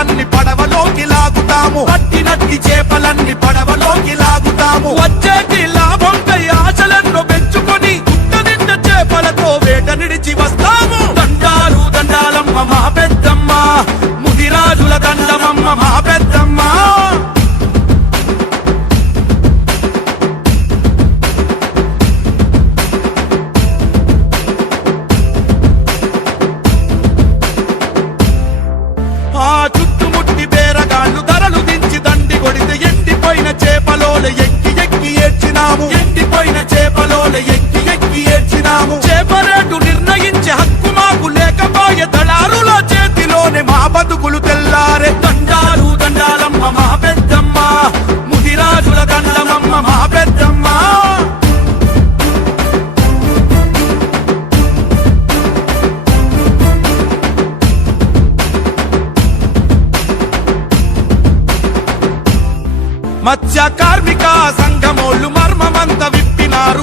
చేపలన్నీ పడవలోకి లాగుతాము, పట్టినట్టి చేపలన్నీ పడవలోకి లాగుతాము. వచ్చేటి లాభంపై ఆశలను పెంచుకొని గుట్ట నిండా చేపలతో వేట నిడిచి వస్తాము. దండాలు దండాలమ్మ మా పెద్దమ్మ, ముదిరాజుల దండమమ్మ మా పెద్దమ్మ. ఆ చుట్టుముట్టి బేరగాళ్ళు ధరలు దించి దండి కొడితే ఎండిపోయిన చేపలోల ఎక్కి ఎక్కి ఏడ్చినాము, ఎండిపోయిన చేపలోల ఎక్కి ఎక్కి ఏడ్చినాము. చేప రేటు నిర్ణయించే హక్కు మాకు లేకపోయే దళారుల చేతిలోనే మా బతుకులు తెల్లారే. దండాలు దండాలమ్మ మా పెద్దమ్మ, ముదిరాజుల దండమమ్మ మా పెద్దమ్మ. మత్స్య కార్మిక సంఘమోళ్ళు మర్మమంత విప్పినారు,